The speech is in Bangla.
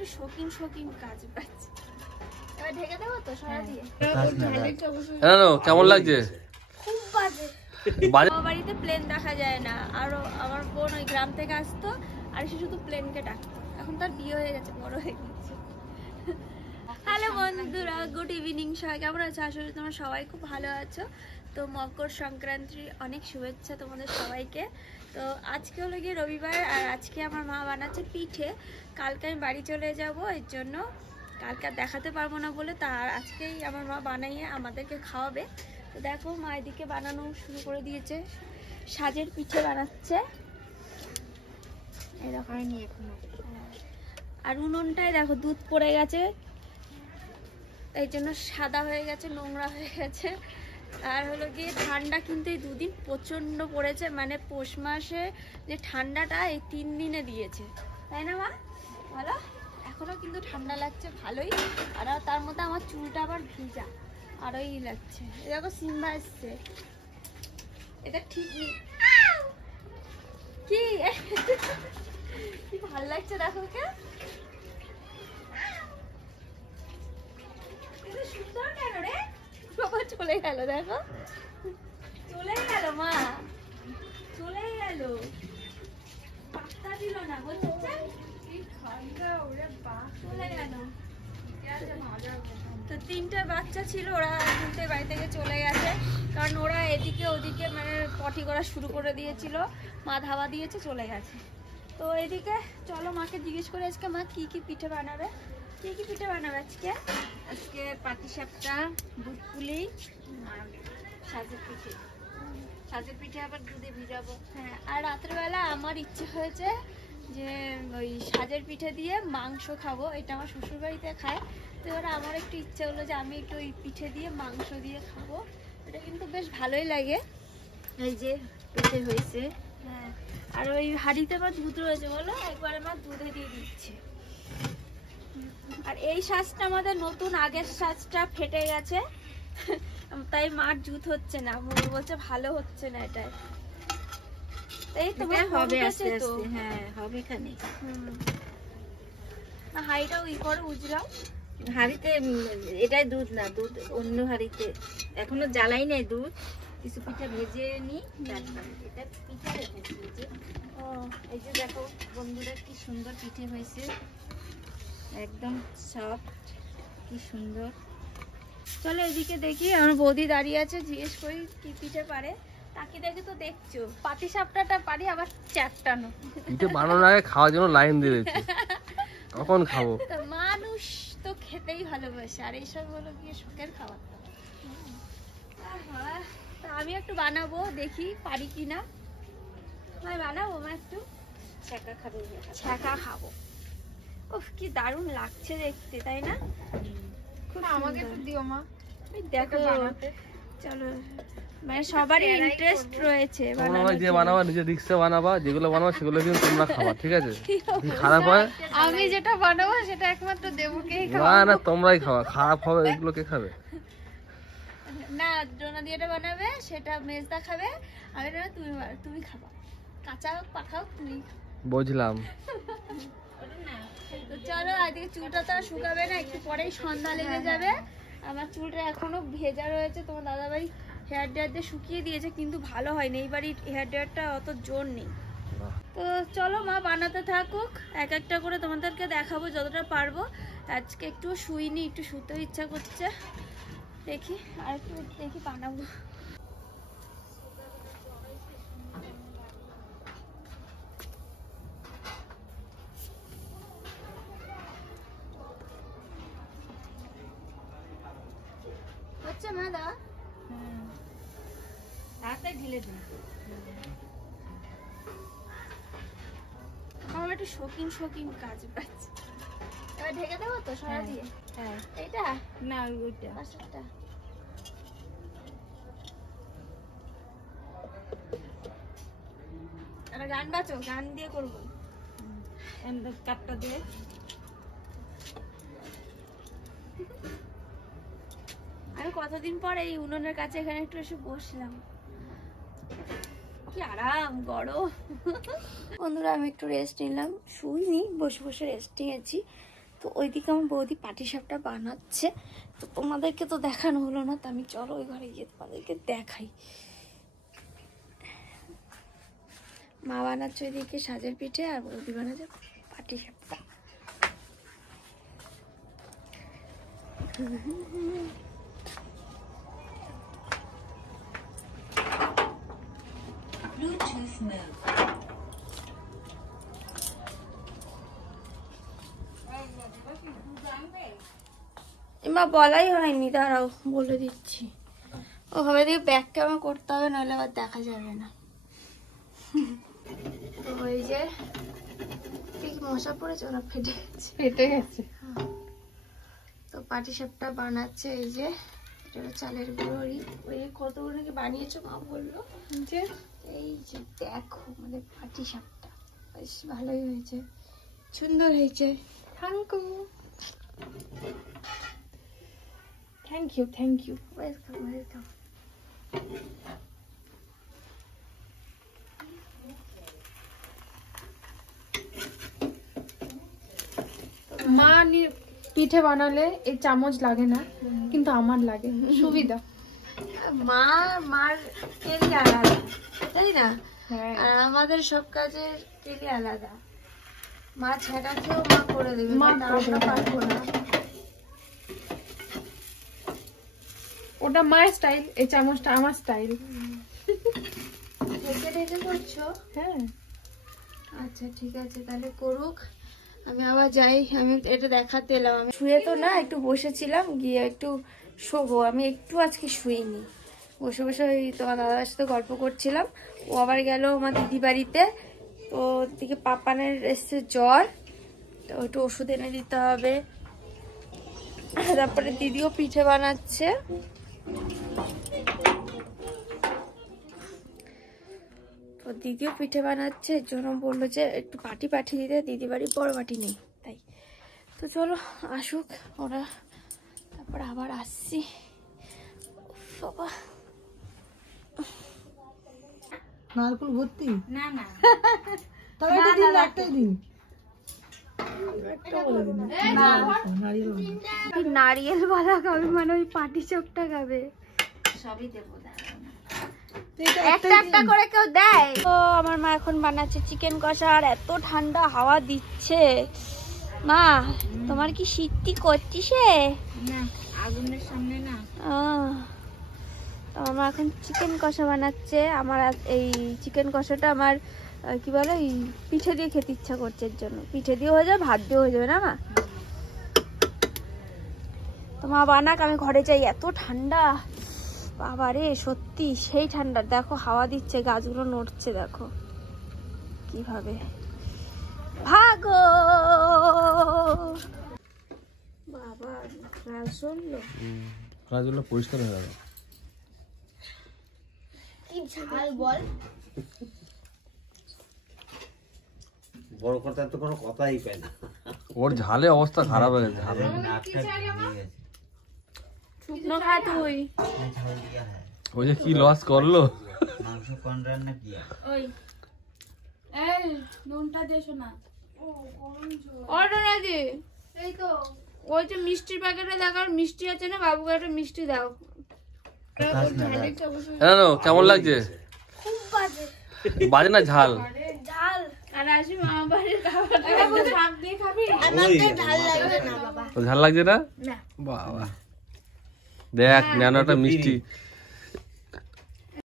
একটু শৌখিন শৌখিন কাজ পাচ্ছি। এবার ঢেকে দেবো তো সরা দিয়ে। কেমন লাগছে? খুব বাজে। বাড়িতে প্লেন দেখা যায় না। আর আমার বোন ওই গ্রাম থেকে আসতো আর সে শুধু প্লেনকে ডাকতো। এখন তার বিয়ে হয়ে গেছে, বড় হয়ে গেছে। হ্যালো বন্ধুরা, গুড ইভিনিং। সবাই কেমন আছো? আশা করি তোমরা সবাই খুব ভালো আছো। তো মকর সংক্রান্তির অনেক শুভেচ্ছা তোমাদের সবাইকে। তো আজকে হলো গিয়ে রবিবার, আর আজকে আমার মা বানাচ্ছে পিঠে। কালকে আমি বাড়ি চলে যাব, এর জন্য কালকে আর দেখাতে পারবো না বলে তার আজকেই আমার মা বানাইয়ে আমাদেরকে খাওয়াবে। তো দেখো মা এদিকে বানানো শুরু করে দিয়েছে, সাজের পিঠে বানাচ্ছে। এরকম আর উনুনটায় দেখো দুধ পড়ে গেছে, এই জন্য সাদা হয়ে গেছে, নোংরা হয়ে গেছে। আর হলো গিয়ে ঠান্ডা কিন্তু এই দুদিন প্রচণ্ড পড়েছে, মানে পৌষ মাসে যে ঠান্ডাটা এই 3 দিনে দিয়েছে, তাই না মা বলো? এখনো কিন্তু ঠান্ডা লাগছে ভালোই। আর তার মধ্যে আমার চুলটা আবার ভিজা, আরোই লাগছে। দেখো সিম্বা এসছে, এটা ঠিক নেই। কি কি ভালো লাগছে দেখো, কে সুন্দর কেন রে? বাবা চলে গেল, দেখো চলে গেল, মা চলে গেল, পাত্তা দিল না, বলছে চলে গেল। তো 3টে বাচ্চা ছিল, ওরা কিন্তু বাড়ি থেকে চলে গেছে, কারণ ওরা এদিকে ওদিকে মানে পটি করা শুরু করে দিয়েছিল, মা ধাবা দিয়েছে চলে গেছে। তো এদিকে চলো মাকে জিজ্ঞেস করে আজকে মা কি কি পিঠে বানাবে। কি কি পিঠে বানাবে আজকে? আজকে পাটিসাপটা, দুধ পুলি আর সাজের পিঠে। সাজের পিঠে আবার দুধে ভিজাবো। হ্যাঁ, আর রাত্রেবেলা আমার ইচ্ছে হয়েছে যে ওই সাজের পিঠে দিয়ে মাংস খাবো, এটা আমার শ্বশুরবাড়িতে খায়। তো এবার আমার একটু ইচ্ছে হলো যে আমি একটু ওই পিঠে দিয়ে মাংস দিয়ে খাবো, এটা কিন্তু বেশ ভালোই লাগে। এই যে পিঠে হয়েছে। হ্যাঁ, আর ওই হাঁড়িতে আমার দুধ রয়েছে, বলো একবার আমার দুধে দিয়ে দিচ্ছে। আর এই সাজটা আমাদের নতুন, আগের সাজটা ফেটে গেছে, তাই মার জুত হচ্ছে না, বলছে ভালো হচ্ছে না এটাই। এই তোমার হবে আস্তে আস্তে। হ্যাঁ হবে খানি। না হাঁড়িটা ওই করে বুঝলাম, হাঁড়িতে এটাই দুধ না, দুধ অন্য হাঁড়িতে। এখনো জ্বালাই নাই দুধ, কিছু পিঠা ভেজে নি। এটা পিঠা রেখেছি। এই যে দেখো বন্ধুরা কি সুন্দর পিঠে হয়েছে, একদম সফট, কি সুন্দর। চলো এদিকে দেখি, আমার বৌদি দাঁড়িয়ে আছে, জিজ্ঞেস করি কি পিঠে পারে। তাকে দেখে তো দেখছো পাটিসাপটাটা পারি, আবার চ্যাপটানো। পিঠে বানানোর আগে খাওয়ার জন্য লাইন দিয়ে দিচ্ছি, কখন খাবো? তো মানুষ তো খেতেই ভালোবাসে, আর এইসব হলো গিয়ে শখের খাবার। তা আমি একটু বানাবো, দেখি পারি কিনা। ভাই বানাবো মা, একটু ছ্যাঁকা খাবো। ছ্যাঁকা খাবো। উফ কি দারুণ লাগছে দেখতে, তাই না? খুব আমাকে একটু দিও মা, দেখো চলো। মানে সবারই ইন্টারেস্ট রয়েছে, তোমরা যে বানাবা নিজে রিস্কে বানাবা, যেগুলো বানাবা সেগুলো কিন্তু তোমরা খাবা, ঠিক আছে? খারাপ হয় আমি যেটা বানাবো সেটা একমাত্র দেবুকেই খাবো। না না তোমরাই খাওয়া, খারাপ হবে এগুলো কে খাবে? না ডোনা দিয়েটা বানাবে, সেটা মেজদা খাবে, আমি না তুমি খাবা, কাঁচা হোক পাকা হোক তুমি। বুঝলাম। তো চলো, আজকে চুলটা তো আর শুকাবে না, একটু পরেই সন্ধ্যা লেগে যাবে। আমার চুলটা এখনো ভেজা রয়েছে, তোমার দাদাভাই হেয়ার ড্রায়ার দিয়ে শুকিয়ে দিয়েছে, কিন্তু ভালো হয়নি, এই বাড়ির হেয়ার ড্রায়ারটা অত জোর নেই। তো চলো মা বানাতে থাকুক, এক একটা করে তোমাদেরকে দেখাবো যতটা পারবো। আজকে একটু শুইনি, একটু শুতেও ইচ্ছা করছে, দেখি আর একটু দেখি বানাবো। হচ্ছে মা দা, হাতে ঢেলে দিন। আমার একটু শৌখিন শৌখিন কাজ পাচ্ছি। এবার ঢেকে দেবো তো সরা দিয়ে। হ্যাঁ এইটা না ওইটা পাঁচটা। একটা গান বাজো, গান দিয়ে করবো। কাপটা দিয়ে আমি কতদিন পর এই উনুনের কাছে এখানে একটু এসে বসলাম, কি আরাম, গরম। বন্ধুরা আমি একটু রেস্ট নিলাম, শুইনি, বসে বসে রেস্ট নিয়েছি। তো ওইদিকে আমার বৌদি পাটিসাপটা বানাচ্ছে, তো তোমাদেরকে তো দেখানো হলো না, তো আমি চলো ওই ঘরে গিয়ে তোমাদেরকে দেখাই। মা বানাচ্ছে ওইদিকে সাজের পিঠে আর বৌদি বানাচ্ছে পাটিসাপটা। এমা বলাই হয়নি, দাঁড়াও বলে দিচ্ছি। ওভাবে দিয়ে ব্যাক ক্যামেরা করতে হবে, নাহলে আবার দেখা যাবে না। তো ওই যে ঠিক মশা পড়েছে, ওরা ফেটে গেছে। তো পাটিসাপটা বানাচ্ছে এই যে, এটা চালের গুঁড়োরই। ওই কতগুলো নাকি বানিয়েছো মা বললো, যে এই যে দেখো আমাদের পাটিসাপটা বেশ ভালোই হয়েছে, সুন্দর হয়েছে। Thank you welcome welcome. মা পিঠে বানালে এই চামচ লাগে না, কিন্তু আমার লাগে, সুবিধা। মার কেলি আলাদা, তাই না? হ্যাঁ। আর আমাদের সব কাজের কেলি আলাদা। মা ছেঁকাকেও মা করে দেবে, মা আমরা পারবো না। ওটা মায়ের স্টাইল, এই চামচটা আমার স্টাইল। ঢেকে ঢেকে করছো? হ্যাঁ। আচ্ছা ঠিক আছে, তাহলে করুক, আমি আবার যাই। আমি এটা দেখাতে এলাম, আমি শুয়ে তো না, একটু বসেছিলাম, গিয়ে একটু শোবো। আমি একটু আজকে শুইনি, বসে বসে ওই তোমার দাদার সাথে গল্প করছিলাম। ও আবার গেল আমার দিদি বাড়িতে, তো ওদিকে পাপানের এসছে জ্বর, তো একটু ওষুধ এনে দিতে হবে। তারপরে দিদিও পিঠে বানাচ্ছে। তো দিদিও পিঠে বানাচ্ছে, এর জন্য বললো যে একটু পাটি পাঠিয়ে দিতে, দিদি বাড়ি বড় বাটি নেই তাই। তো চলো আসুক ওরা, তারপর আবার আসছি। বাবা নারকেল ভর্তি না না তবে এটা দিন একটাই দিন একটা বলে দিন নারিয়েল বালা খাবে, মানে ওই পাটি চপটা খাবে। সবই দেবো, দাঁড়াও না। একটা একটা করে কেউ দেয়। তো আমার মা এখন বানাচ্ছে চিকেন কষা, আর এত ঠান্ডা হাওয়া দিচ্ছে। মা তোমার কি শীতটি করছিস? না, আগুনের সামনে না। তো আমার মা এখন চিকেন কষা বানাচ্ছে। আমার এই চিকেন কষাটা আমার কি বলে, এই পিঠে দিয়ে খেতে ইচ্ছা করছে, এর জন্য। পিঠে দিয়ে হয়ে যাবে, ভাত দিয়ে হয়ে যাবে না মা? তো মা বানাক, আমি ঘরে যাই। এত ঠান্ডা বাবা রে, সত্যি সেই ঠান্ডা। দেখো হাওয়া দিচ্ছে, গাছগুলো নড়ছে, দেখো কিভাবে। ভাগো বাবা, রাজগুলো পরিষ্কার হয়ে গেল। কি ঝাল বল। বড় কথা তো কোনো কথাই পায় না, ওর ঝালে অবস্থা খারাপ হয়ে গেছে। শুকনো খা তুই। ওই যে কি লস করলো। মাংস কোন রান্না কি ওই এই নুনটা দেছো না। অর্ডার আছে এই তো। ওই যে মিষ্টির প্যাকেটে দেখার মিষ্টি আছে না, বাবুকে একটা মিষ্টি দাও। কেমন লাগছে? খুব বাজে। বাজে না, ঝাল ঝাল। আর আসি মামা বাড়ির খাবার শাক দিয়ে খাবি? আমার তো ঝাল লাগবে না বাবা। ঝাল লাগছে না? না বাবা দেখ, ন্যানোটা মিষ্টি